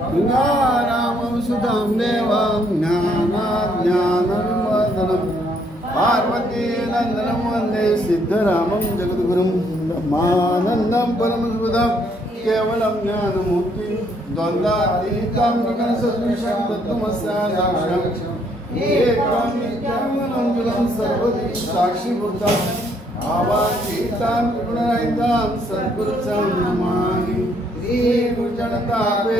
गंगारामं सुतं देवं ज्ञानाज्ञानविमोचनं पार्वतीनन्दनं वन्दे सिद्धरामं जगद्गुरुं ब्रह्मानन्दं परमसुखदं केवलं ज्ञानमूर्तिं द्वन्द्वातीतं गगनसदृशं तत्त्वमस्यादाक्षम् एकं नित्यमनङ्गलं सर्वदि साक्षीभूतं आवाचितां गुणरहितां सद्गुरुचं नमामि श्रीगुरुजनतापे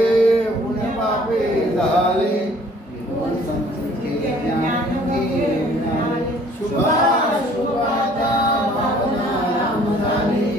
पुण्यपापे दाले शुभाशुभाता भावना रामदाने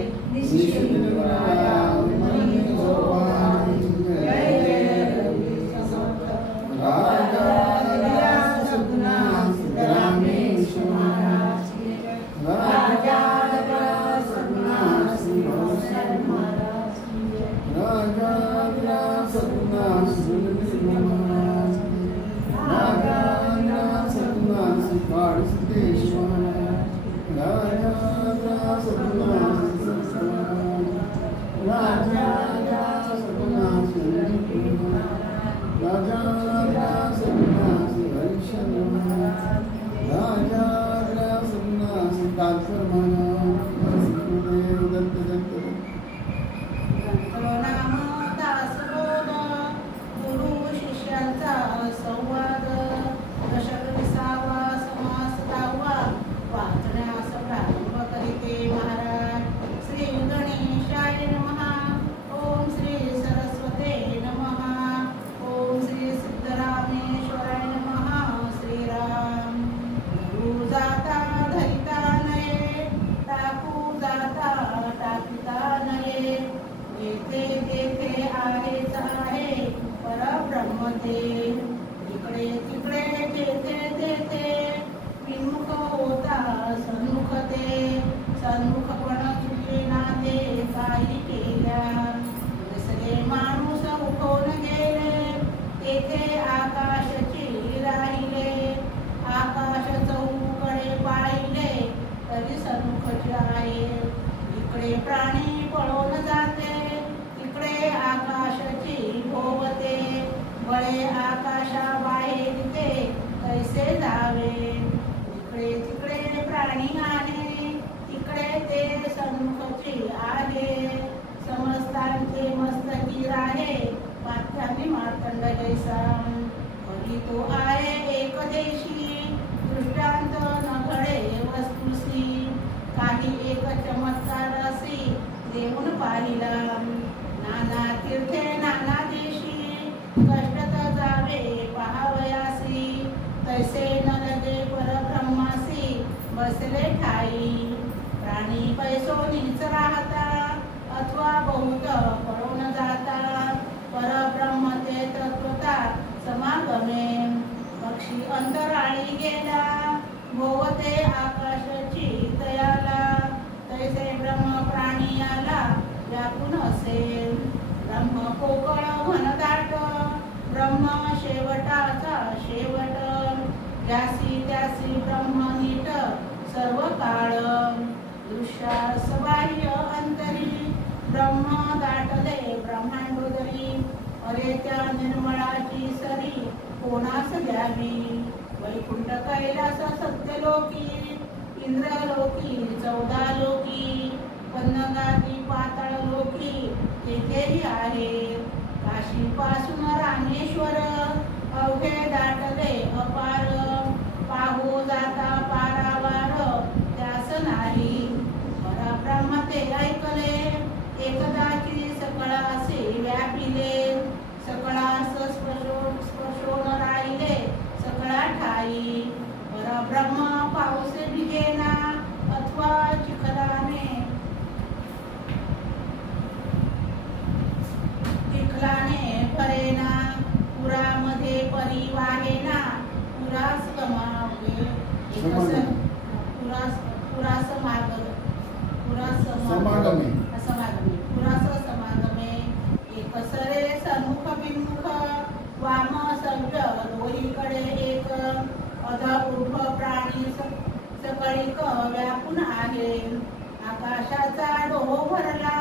आकाशाचा डोह भरला,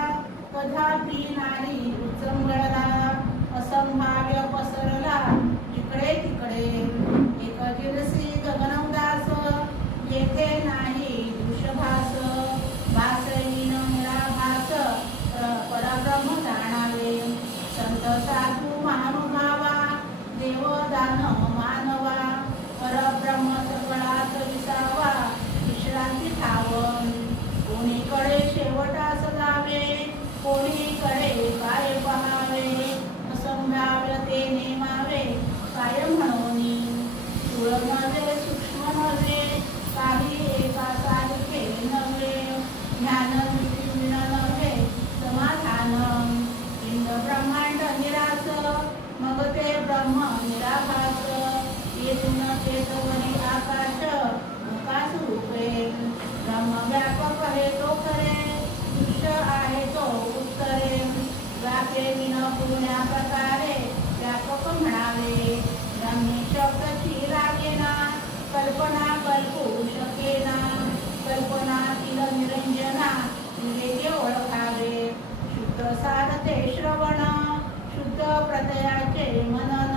तथापि नाही उचंबळला, असंभाव्य साधू महानुभावा देव दानव मानवा परब्रह्म सगळात विसावा विश्रांती ठावन कोणीकडे शेवटास जावे कोणीकडे काय पहावे असंभाव्य ते नेमावे काय म्हणोनी स्थूळ नव्हे सूक्ष्म नव्हे काही एकासारखे नव्हे ज्ञान विषीण नव्हे समाधान पिंड ब्रह्मांड निरास मग ते ब्रह्म निराभास येथून चेतवरी आकाश आकाश रूपे ब्रह्म व्यापक हे तो खरे दृश्य आहे तो उत्तरे व्यापे विन पुण्या प्रकारे व्यापक म्हणावे ब्रह्मी शब्दची लागेना कल्पना कल्पू शकेना कल्पना तिल निरंजना विवेके ओळखावे शुद्ध सारते श्रवण शुद्ध प्रत्ययाचे मनन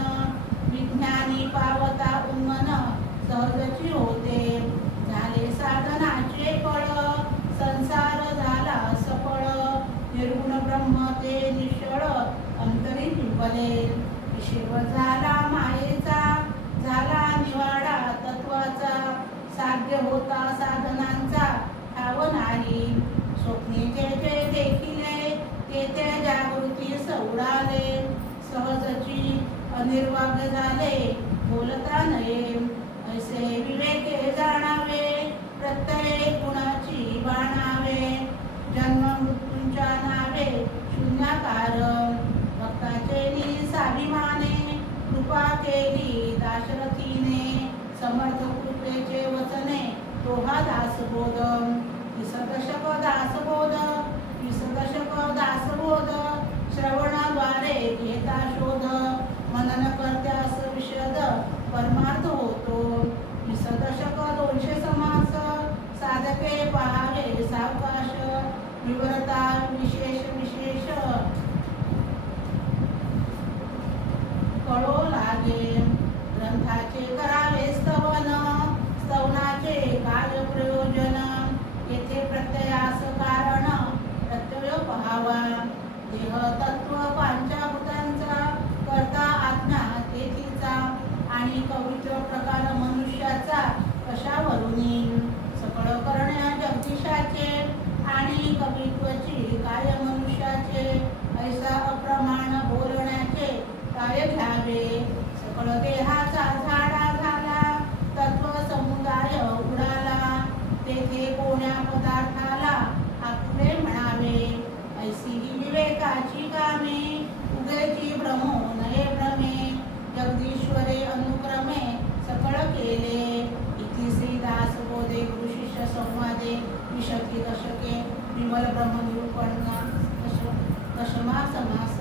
विज्ञानी पावता उन्मन सहजची होते झाले साधनाचे फळ संसार झाला सफळ निर्गुण ब्रह्म ते निश्चळ अंतरी निंपले विषय झाला मायेचा झाला निवाडा तत्वाचा साध्य होता साधनांचा ठाव नाही स्वप्ने जे जे देखिले ते ते जागृती सौडाले सहजची अनिर्वाग झाले बोलता नये ऐसे विवेके जाणावे प्रत्यय गुणाची बाणावे जन्म मृत्यूंच्या नावे शून्याकार भक्ताचे निसाभिमाने कृपा केली दाशरथीने समर्थ कृपेचे वचने तो हा दासबोध विसदशक दासबोध विसदशक दासबोध श्रवणाद्वारे घेता शोध मनन करत्यास विशद परमार्थ होतो विसदशक 200 समास साधके पहावे सावकाश विवरता विशेष विशेष कळो लागे ग्रंथाचे करावे स्तवन स्तवनाचे काय प्रयोजन येथे प्रत्ययास कारण प्रत्यय पहावा देह तत्व पंचभूतांचा करता आज्ञा तेथीचा आणि कवित्व प्रकार मनुष्याचा कशावरुनी सकळ करण्या जगदीशाचे आणि कवित्वची काय मनुष्याचे ऐसा अप्रमाण बोलण्याचे काय घ्यावे सकळ देहाचा झाडा झाला तत्व समुदाय उडाला तेथे कोण्या पदार्थाला आपले म्हणावे ऐसी ही विवेकाची कामे उगेची भ्रमो नये भ्रमे जगदीश्वरे अनुक्रमे सकळ केले इति श्री दासबोधे गुरुशिष्य संवादे विशती दशके विमल ब्रह्मनिरूपण दशमा समास.